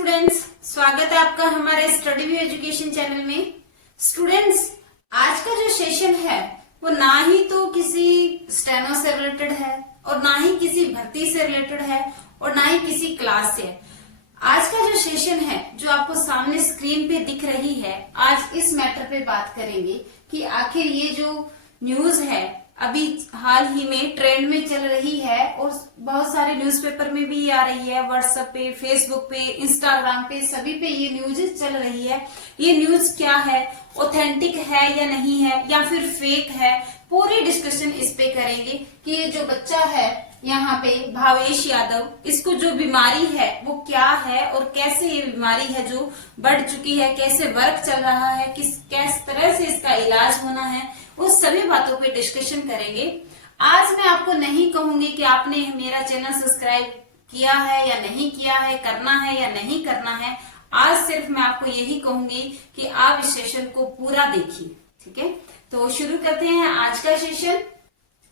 Students, स्वागत है आपका हमारे स्टडी व्यू एजुकेशन चैनल में। स्टूडेंट्स, आज का जो सेशन है वो ना ही तो किसी स्टेनो से रिलेटेड है और ना ही किसी भर्ती से रिलेटेड है और ना ही किसी क्लास से। आज का जो सेशन है जो आपको सामने स्क्रीन पे दिख रही है, आज इस मैटर पे बात करेंगे कि आखिर ये जो न्यूज है अभी हाल ही में ट्रेंड में चल रही है और बहुत सारे न्यूज़पेपर में भी आ रही है, व्हाट्सएप पे, फेसबुक पे, इंस्टाग्राम पे, सभी पे ये न्यूज चल रही है। ये न्यूज क्या है, ऑथेंटिक है या नहीं है या फिर फेक है, पूरी डिस्कशन इस पे करेंगे कि ये जो बच्चा है यहाँ पे भावेश यादव, इसको जो बीमारी है वो क्या है और कैसे ये बीमारी है जो बढ़ चुकी है, कैसे वर्क चल रहा है, किस तरह से इसका इलाज होना है, उस सभी बातों पे डिस्कशन करेंगे। आज मैं आपको नहीं कहूंगी कि आपने मेरा चैनल सब्सक्राइब किया है या नहीं किया है, करना है या नहीं करना है। आज सिर्फ मैं आपको यही कहूंगी कि आप इस सेशन को पूरा देखिए। ठीक है, तो शुरू करते हैं आज का सेशन।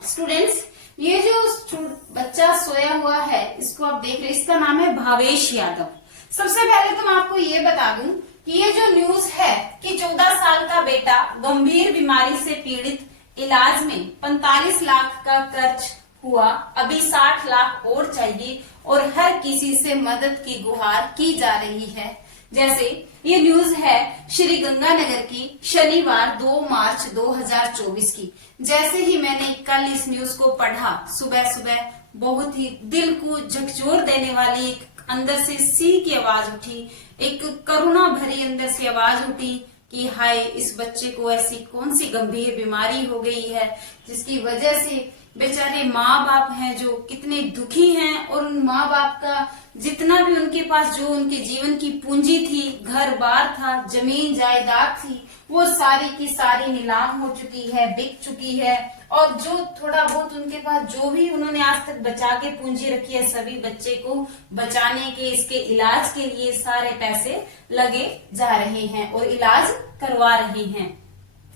स्टूडेंट्स, ये जो बच्चा सोया हुआ है इसको आप देख रहे हैं, इसका नाम है भावेश यादव। सबसे पहले तो मैं आपको ये बता दूं कि ये जो न्यूज है कि 14 साल का बेटा गंभीर बीमारी से पीड़ित, इलाज में 45 लाख का खर्च हुआ, अभी 60 लाख और चाहिए और हर किसी से मदद की गुहार की जा रही है। जैसे ये न्यूज है श्री गंगानगर की, शनिवार 2 मार्च 2024 की। जैसे ही मैंने कल इस न्यूज को पढ़ा, सुबह सुबह बहुत ही दिल को झकझोर देने वाली एक अंदर से सी की आवाज उठी, एक करुणा भरी अंदर से आवाज उठी कि हाय, इस बच्चे को ऐसी कौन सी गंभीर बीमारी हो गई है जिसकी वजह से बेचारे माँ बाप हैं जो कितने दुखी हैं और उन माँ बाप का जितना भी उनके पास जो उनके जीवन की पूंजी थी, घर बार था, जमीन जायदाद थी, वो सारी की सारी नीलाम हो चुकी है, बिक चुकी है। और जो थोड़ा बहुत उनके पास जो भी उन्होंने आज तक बचा के पूंजी रखी है, सभी बच्चे को बचाने के, इसके इलाज के लिए सारे पैसे लगे जा रहे हैं और इलाज करवा रहे हैं।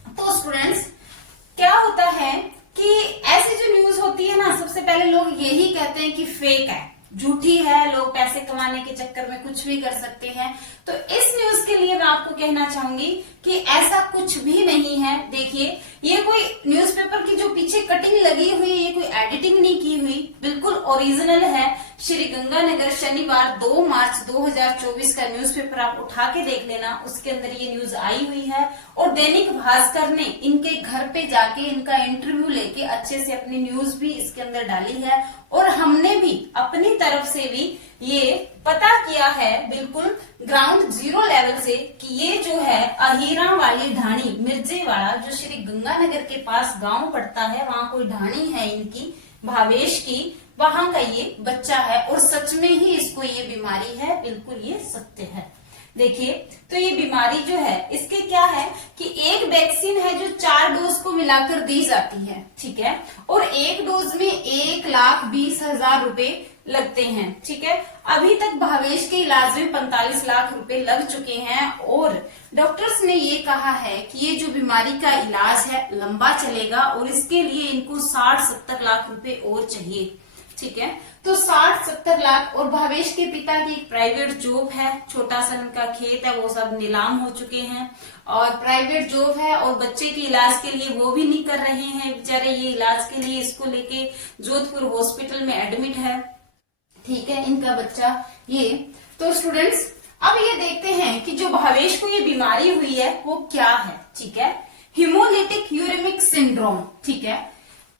तो स्टूडेंट्स, क्या होता है कि ऐसी जो न्यूज होती है ना, सबसे पहले लोग यही कहते हैं कि फेक है, झूठी है, लोग पैसे कमाने के चक्कर में कुछ भी कर सकते हैं। तो इस न्यूज के लिए मैं आपको कहना चाहूंगी कि ऐसा कुछ भी नहीं है। देखिए, ये कोई न्यूज़पेपर की जो पीछे कटिंग लगी हुई है, ये कोई एडिटिंग नहीं की हुई, बिल्कुल ओरिजिनल है। श्री गंगानगर, शनिवार 2 मार्च 2024 का न्यूज़पेपर आप उठा के देख लेना, उसके अंदर ये न्यूज आई हुई है। और दैनिक भास्कर ने इनके घर पे जाके इनका इंटरव्यू लेके अच्छे से अपनी न्यूज भी इसके अंदर डाली है और हमने भी अपनी तरफ से भी ये पता किया है बिल्कुल ग्राउंड जीरो लेवल से कि ये जो है अहीरा वाली ढाणी, मिर्जेवाड़ा, जो श्री गंगानगर के पास गांव पड़ता है, वहां कोई ढाणी है इनकी, भावेश की, वहां का ये बच्चा है और सच में ही इसको ये बीमारी है, बिल्कुल ये सत्य है। देखिए, तो ये बीमारी जो है इसके क्या है कि एक वैक्सीन है जो 4 डोज को मिलाकर दी जाती है, ठीक है, और एक डोज में 1,20,000 रुपए लगते हैं। ठीक है, अभी तक भावेश के इलाज में 45 लाख रुपए लग चुके हैं और डॉक्टर्स ने ये कहा है कि ये जो बीमारी का इलाज है लंबा चलेगा और इसके लिए इनको 60-70 लाख रुपए और चाहिए। ठीक है, तो 60-70 लाख, और भावेश के पिता की एक प्राइवेट जॉब है, छोटा सा उनका खेत है, वो सब नीलाम हो चुके हैं और प्राइवेट जॉब है और बच्चे के इलाज के लिए वो भी नहीं कर रहे हैं बेचारे। ये इलाज के लिए इसको लेके जोधपुर हॉस्पिटल में एडमिट है। ठीक है, इनका बच्चा ये। तो स्टूडेंट्स, अब ये देखते हैं कि जो भावेश को ये बीमारी हुई है वो क्या है। ठीक है, हीमोलिटिक यूरेमिक सिंड्रोम। ठीक है,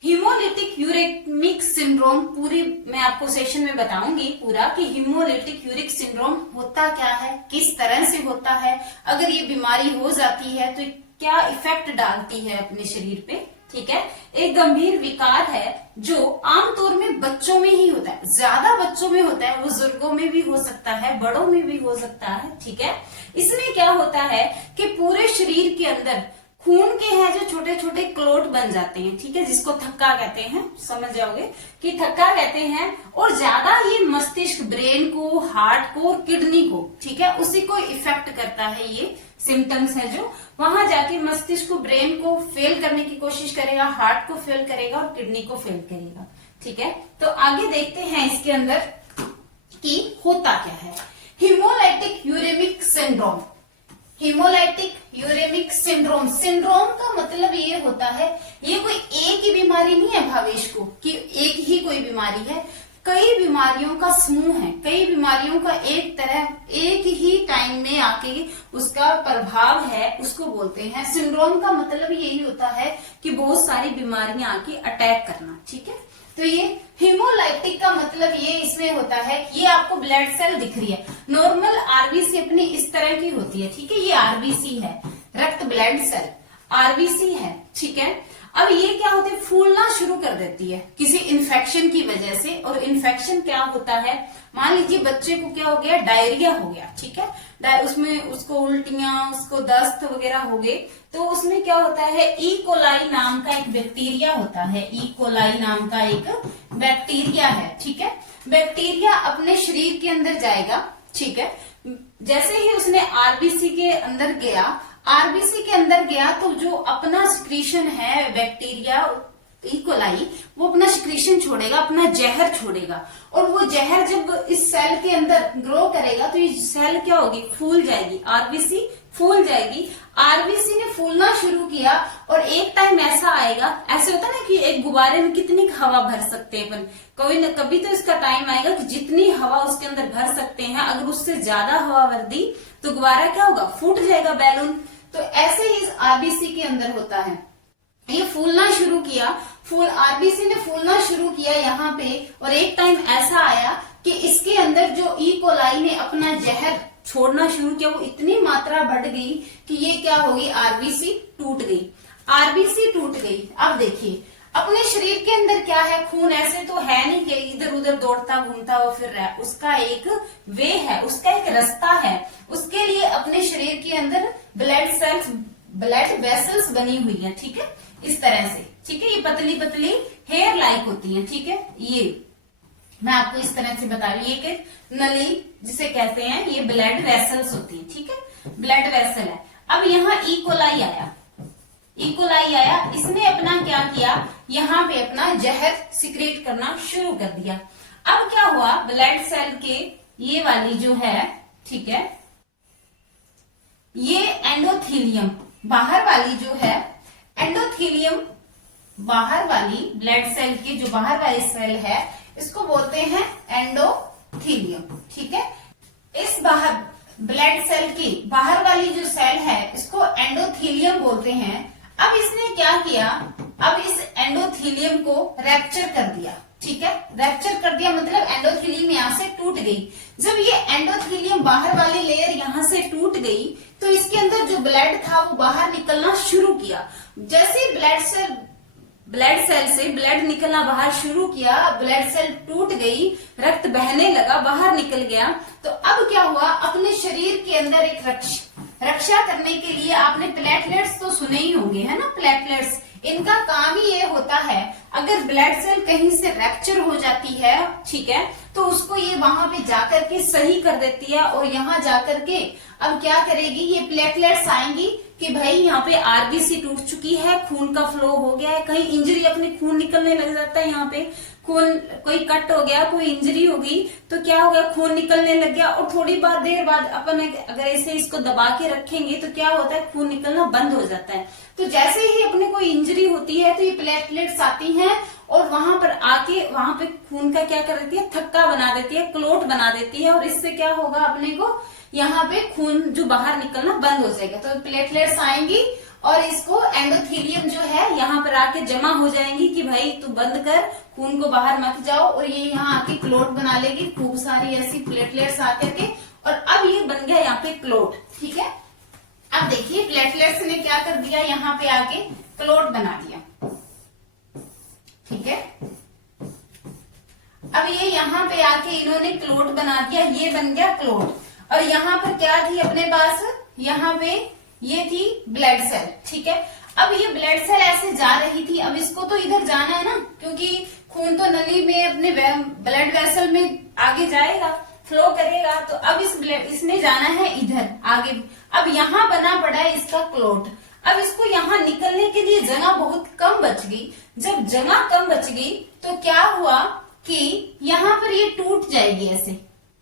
हीमोलिटिक यूरेमिक सिंड्रोम पूरी मैं आपको सेशन में बताऊंगी पूरा कि हीमोलिटिक यूरिक सिंड्रोम होता क्या है, किस तरह से होता है, अगर ये बीमारी हो जाती है तो क्या इफेक्ट डालती है अपने शरीर पे। ठीक है, एक गंभीर विकार है जो आमतौर में बच्चों में ही होता है, ज्यादा बच्चों में होता है, बुजुर्गों में भी हो सकता है, बड़ों में भी हो सकता है। ठीक है, इसमें क्या होता है कि पूरे शरीर के अंदर खून के हैं जो छोटे छोटे क्लोट बन जाते हैं। ठीक है, जिसको थक्का कहते हैं, समझ जाओगे कि थक्का कहते हैं, और ज्यादा ये मस्तिष्क, ब्रेन को, हार्ट को और किडनी को, ठीक है, उसी को इफेक्ट करता है। ये सिम्टम्स है जो वहां जाके मस्तिष्क को, ब्रेन को फेल करने की कोशिश करेगा, हार्ट को फेल करेगा और किडनी को फेल करेगा। ठीक है, तो आगे देखते हैं इसके अंदर कि होता क्या है। Haemolytic syndrome. Haemolytic uraemic syndrome, syndrome का मतलब ये होता है, ये कोई एक ही बीमारी नहीं है भावेश को कि एक ही कोई बीमारी है, कई बीमारियों का समूह है, कई बीमारियों का एक ही टाइम में आके उसका प्रभाव है, उसको बोलते हैं सिंड्रोम। का मतलब यही होता है कि बहुत सारी बीमारियां आके अटैक करना, ठीक है। तो ये हीमोलाइटिक का मतलब ये इसमें होता है, ये आपको ब्लड सेल दिख रही है, नॉर्मल आरबीसी अपनी इस तरह की होती है, ठीक है, ये आरबीसी है, रक्त ब्लड सेल आरबीसी है, ठीक है। अब ये क्या होती है, फूलना शुरू कर देती है किसी इन्फेक्शन की वजह से। और इन्फेक्शन क्या होता है, मान लीजिए बच्चे को क्या हो गया, डायरिया हो गया, ठीक है, उसमें उसको उल्टियां, उसको दस्त वगैरह हो गए, तो उसमें क्या होता है, ई कोलाई नाम का एक बैक्टीरिया होता है, ई कोलाई नाम का एक बैक्टीरिया है, ठीक है। बैक्टीरिया अपने शरीर के अंदर जाएगा, ठीक है, जैसे ही उसने आरबीसी के अंदर गया, आरबीसी के अंदर गया तो जो अपना सिक्रीशन है बैक्टीरिया ई कोलाई, वो अपना सिक्रीशन छोड़ेगा, अपना जहर छोड़ेगा, और वो जहर जब इस सेल के अंदर ग्रो करेगा तो ये सेल क्या होगी, फूल जाएगी, आरबीसी फूल जाएगी। आरबीसी ने फूलना शुरू किया और एक टाइम ऐसा आएगा, ऐसे होता है ना कि एक गुब्बारे में कितनी हवा भर सकते हैं अपन, कोई न कभी तो इसका टाइम आएगा कि जितनी हवा उसके अंदर भर सकते हैं, अगर उससे ज्यादा हवा भर दी तो गुब्बारा क्या होगा, फूट जाएगा, बैलून। तो ऐसे ही इस आरबीसी के अंदर होता है, ये फूलना शुरू किया, आरबीसी ने फूलना शुरू किया यहाँ पे, और एक टाइम ऐसा आया कि इसके अंदर जो ई कोलाई ने अपना जहर छोड़ना शुरू किया, वो इतनी मात्रा बढ़ गई कि ये क्या होगी, आरबीसी टूट गई, आरबीसी टूट गई। अब देखिए अपने शरीर के अंदर क्या है, खून ऐसे तो है नहीं कि इधर उधर दौड़ता घूमता हुआ फिर रहा है, उसका एक वे है, उसका एक रास्ता है, उसके लिए अपने शरीर के अंदर ब्लड सेल्स, ब्लड वेसल्स बनी हुई है, ठीक है, इस तरह से, ठीक है, ये पतली पतली हेयर लाइक होती है, ठीक है, ये मैं आपको इस तरह से बता रही हूँ, एक नली जिसे कहते हैं, ये ब्लड वेसल्स होती है, ठीक है, ब्लड वेसल है। अब यहाँ ई कोलाई आया, ई कोलाई आया, इसने अपना क्या किया, यहाँ पे अपना जहर सिक्रेट करना शुरू कर दिया। अब क्या हुआ, ब्लड सेल के ये वाली जो है, ठीक है, ये एंडोथीलियम बाहर वाली जो है, एंडोथीलियम बाहर वाली ब्लड सेल की जो बाहर वाली सेल है, इसको बोलते हैं एंडोथीलियम, ठीक है। इस बाहर ब्लड सेल की बाहर वाली जो सेल है, इसको एंडोथीलियम बोलते हैं। अब इसने क्या किया, अब इस एंडोथीलियम को रैप्चर कर दिया, ठीक है, रैप्चर कर दिया मतलब एंडोथीलियम यहाँ से टूट गई। जब ये एंडोथीलियम बाहर वाली लेयर यहाँ से टूट गई तो इसके अंदर जो ब्लड था वो बाहर निकलना शुरू किया। जैसे ब्लड सेल से ब्लड निकलना बाहर शुरू किया, ब्लड सेल टूट गई, रक्त बहने लगा, बाहर निकल गया। तो अब क्या हुआ, अपने शरीर के अंदर एक रक्षा करने के लिए, आपने प्लेटलेट्स तो सुने ही होंगे, है ना, प्लेटलेट्स, इनका काम ही ये होता है, अगर ब्लड सेल कहीं से रैप्चर हो जाती है, ठीक है, तो उसको ये वहां पे जाकर के सही कर देती है, और यहाँ जाकर के अब क्या करेगी, ये प्लेटलेट्स आएंगी कि भाई यहाँ पे आरबीसी टूट चुकी है, खून का फ्लो हो गया है, कहीं इंजरी, अपने खून निकलने लग जाता है, यहाँ पे खून कोई कट हो गया, कोई इंजरी हो गई तो क्या हो गया, खून निकलने लग गया, और थोड़ी देर बाद अपन अगर ऐसे इसको दबा के रखेंगे तो क्या होता है, खून निकलना बंद हो जाता है। तो जैसे ही अपने कोई इंजरी होती है तो ये प्लेटलेट्स आती हैं और वहां पर आके वहां पे खून का क्या कर देती है, थक्का बना देती है, क्लोट बना देती है, और इससे क्या होगा, अपने को यहाँ पे खून जो बाहर निकलना बंद हो जाएगा। तो प्लेटलेट्स आएंगी और इसको एंडोथीलियम जो है यहाँ पर आके जमा हो जाएंगी कि भाई तू बंद कर, खून को बाहर मत जाओ, और ये यहाँ आके क्लोट बना लेगी, खूब सारी ऐसी प्लेटलेट्स आकर के, और अब ये बन गया यहाँ पे क्लोट, ठीक है। अब देखिए प्लेटलेट्स ने क्या कर दिया, यहाँ पे आके क्लोट बना दिया, ठीक है। अब ये यहाँ पे आके इन्होंने क्लोट बना दिया, ये बन गया क्लोट, और यहाँ पर क्या थी अपने पास, यहाँ पे ये थी ब्लड सेल, ठीक है। अब ये ब्लड सेल ऐसे जा रही थी, अब इसको तो इधर जाना है ना, क्योंकि खून तो नली में अपने ब्लड वेसल में आगे जाएगा, फ्लो करेगा, तो अब इसने जाना है इधर आगे। अब यहाँ बना पड़ा है इसका क्लोट, अब इसको यहाँ निकलने के लिए जगह बहुत कम बच गई। जब जगह कम बच गई तो क्या हुआ कि यहाँ पर ये टूट जाएगी ऐसे,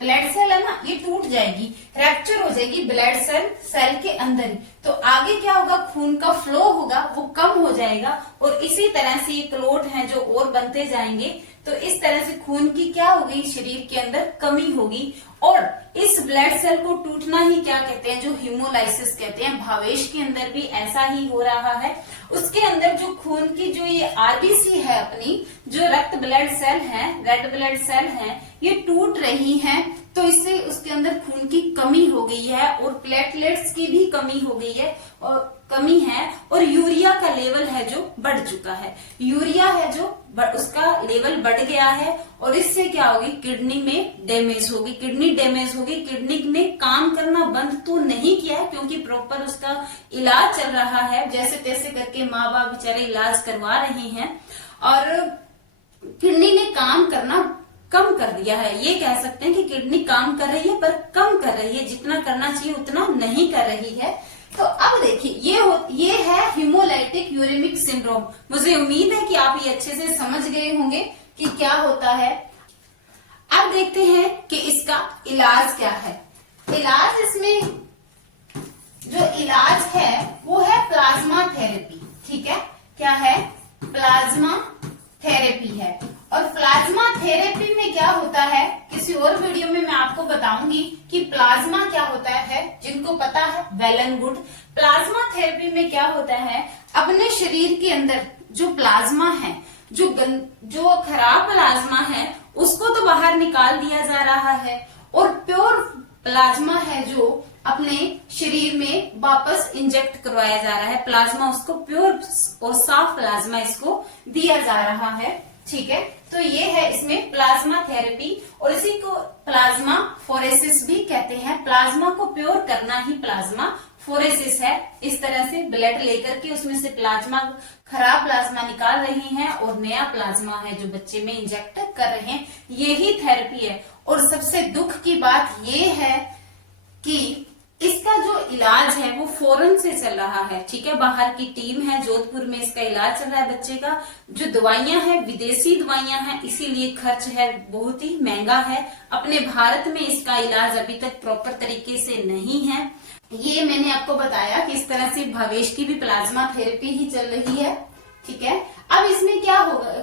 ब्लड सेल है ना, ये टूट जाएगी, रैप्चर हो जाएगी ब्लड सेल सेल के अंदर ही, तो आगे क्या होगा, खून का फ्लो होगा वो कम हो जाएगा, और इसी तरह से ये क्लोट हैं जो और बनते जाएंगे, तो इस तरह से खून की क्या होगी, शरीर के अंदर कमी होगी। और इस ब्लड सेल को टूटना ही क्या कहते हैं, जो हीमोलाइसिस कहते हैं। भावेश के अंदर भी ऐसा ही हो रहा है, उसके अंदर जो खून की जो ये आरबीसी है, अपनी जो रक्त ब्लड सेल है, रेड ब्लड सेल है, ये टूट रही हैं, तो इससे उसके अंदर खून की कमी हो गई है, और प्लेटलेट्स की भी कमी हो गई है, और कमी है, और यूरिया का लेवल है जो बढ़ चुका है, यूरिया है जो उसका लेवल बढ़ गया है, और इससे क्या होगी, किडनी में डैमेज होगी, किडनी डैमेज होगी। किडनी ने काम करना बंद तो नहीं किया है, क्योंकि प्रॉपर उसका इलाज चल रहा है, जैसे तैसे करके माँ बाप बेचारे इलाज करवा रहे हैं, और किडनी ने काम करना कम कर दिया है। ये कह सकते हैं कि किडनी काम कर रही है पर कम कर रही है, जितना करना चाहिए उतना नहीं कर रही है। तो अब देखिए, ये है हीमोलाइटिक यूरेमिक सिंड्रोम। मुझे उम्मीद है कि आप ये अच्छे से समझ गए होंगे कि क्या होता है। अब देखते हैं कि इसका इलाज क्या है। इलाज, इसमें जो इलाज है वो है प्लाज्मा थेरेपी। ठीक है, क्या है, प्लाज्मा थेरेपी है। और प्लाज्मा थेरेपी में क्या होता है, किसी और वीडियो में मैं आपको बताऊंगी कि प्लाज्मा क्या होता है। जिनको पता है well and good. Plasma therapy में क्या होता है, अपने शरीर के अंदर जो प्लाज्मा है, जो खराब प्लाज्मा है, उसको तो बाहर निकाल दिया जा रहा है, और प्योर प्लाज्मा है जो अपने शरीर में वापस इंजेक्ट करवाया जा रहा है। प्लाज्मा उसको प्योर और साफ प्लाज्मा इसको दिया जा रहा है। ठीक है, तो ये है इसमें प्लाज्मा थेरेपी, और इसी को प्लाज्मा फोरेसिस भी कहते हैं। प्लाज्मा को प्योर करना ही प्लाज्मा फोरेसिस है। इस तरह से ब्लड लेकर के उसमें से प्लाज्मा, खराब प्लाज्मा निकाल रही हैं, और नया प्लाज्मा है जो बच्चे में इंजेक्ट कर रहे हैं, यही थेरेपी है। और सबसे दुख की बात ये है कि इसका जो इलाज है वो फॉरेन से चल रहा है। ठीक है, बाहर की टीम है, जोधपुर में इसका इलाज चल रहा है बच्चे का। जो दवाइयां हैं विदेशी दवाइयां हैं, इसीलिए खर्च है बहुत ही महंगा है। अपने भारत में इसका इलाज अभी तक प्रॉपर तरीके से नहीं है। ये मैंने आपको बताया कि इस तरह से भावेश की भी प्लाज्मा थेरेपी ही चल रही है। ठीक है, अब इसमें क्या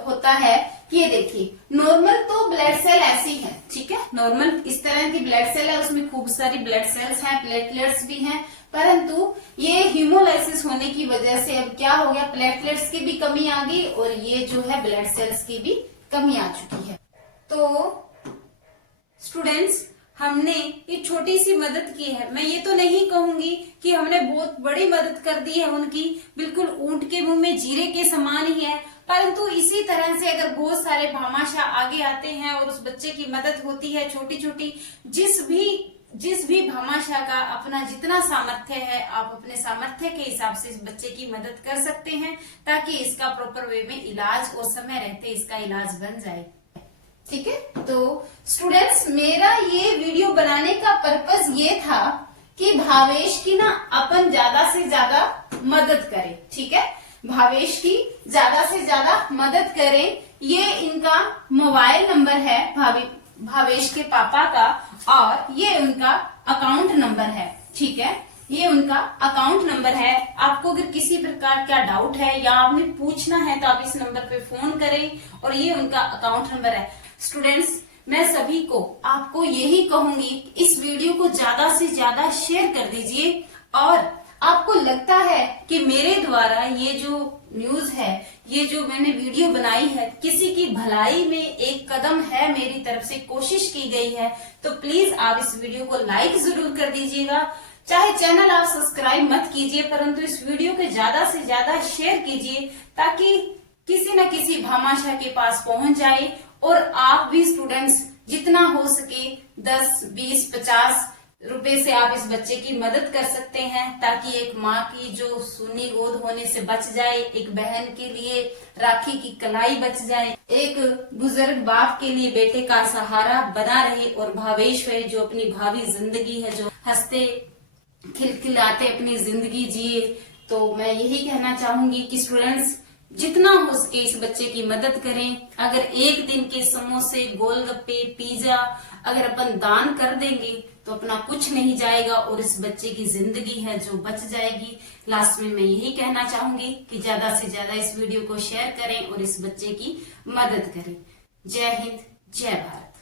होता है कि ये देखिए, नॉर्मल तो ब्लड सेल ऐसी है। ठीक है, नॉर्मल इस तरह की ब्लड सेल है, उसमें खूब सारी ब्लड सेल्स हैं, प्लेटलेट्स भी हैं, परंतु ये हीमोलाइसिस होने की वजह से अब क्या हो गया, प्लेटलेट्स की भी कमी आ गई, और ये जो है ब्लड सेल्स की भी कमी आ चुकी है। तो स्टूडेंट्स, हमने ये छोटी सी मदद की है। मैं ये तो नहीं कहूंगी कि हमने बहुत बड़ी मदद कर दी है उनकी, बिल्कुल ऊंट के मुंह में जीरे के समान ही है, परंतु इसी तरह से अगर बहुत सारे भामाशाह आगे आते हैं और उस बच्चे की मदद होती है, छोटी छोटी, जिस भी भामाशाह का अपना जितना सामर्थ्य है, आप अपने सामर्थ्य के हिसाब से इस बच्चे की मदद कर सकते हैं, ताकि इसका प्रॉपर वे में इलाज और समय रहते इसका इलाज बन जाए। ठीक है, तो स्टूडेंट्स, मेरा ये वीडियो बनाने का पर्पस ये था कि भावेश की ना अपन ज्यादा से ज्यादा मदद करें। ठीक है, भावेश की ज्यादा से ज्यादा मदद करें। ये इनका मोबाइल नंबर है भावेश के पापा का, और ये उनका अकाउंट नंबर है। ठीक है, ये उनका अकाउंट नंबर है। आपको अगर किसी प्रकार का डाउट है या आपने पूछना है तो आप इस नंबर पे फोन करें, और ये उनका अकाउंट नंबर है। स्टूडेंट्स, मैं सभी को आपको यही कहूंगी, इस वीडियो को ज्यादा से ज्यादा शेयर कर दीजिए, और आपको लगता है कि मेरे द्वारा ये जो न्यूज है, ये जो मैंने वीडियो बनाई है, किसी की भलाई में एक कदम है, मेरी तरफ से कोशिश की गई है, तो प्लीज आप इस वीडियो को लाइक जरूर कर दीजिएगा। चाहे चैनल आप सब्सक्राइब मत कीजिए, परंतु इस वीडियो को ज्यादा से ज्यादा शेयर कीजिए, ताकि किसी न किसी भामाशाह के पास पहुंच जाए, और आप भी स्टूडेंट्स जितना हो सके 10, 20, 50 रुपए से आप इस बच्चे की मदद कर सकते हैं, ताकि एक माँ की जो सूनी गोद होने से बच जाए, एक बहन के लिए राखी की कलाई बच जाए, एक बुजुर्ग बाप के लिए बेटे का सहारा बना रहे, और भावेश है जो अपनी भावी जिंदगी है, जो हंसते खिलखिलाते अपनी जिंदगी जिए। तो मैं यही कहना चाहूंगी कि स्टूडेंट्स, जितना हो सके इस बच्चे की मदद करें। अगर एक दिन के समोसे, गोलगप्पे, पिज्जा अगर अपन दान कर देंगे तो अपना कुछ नहीं जाएगा और इस बच्चे की जिंदगी है जो बच जाएगी। लास्ट में मैं यही कहना चाहूंगी कि ज्यादा से ज्यादा इस वीडियो को शेयर करें और इस बच्चे की मदद करें। जय हिंद, जय भारत।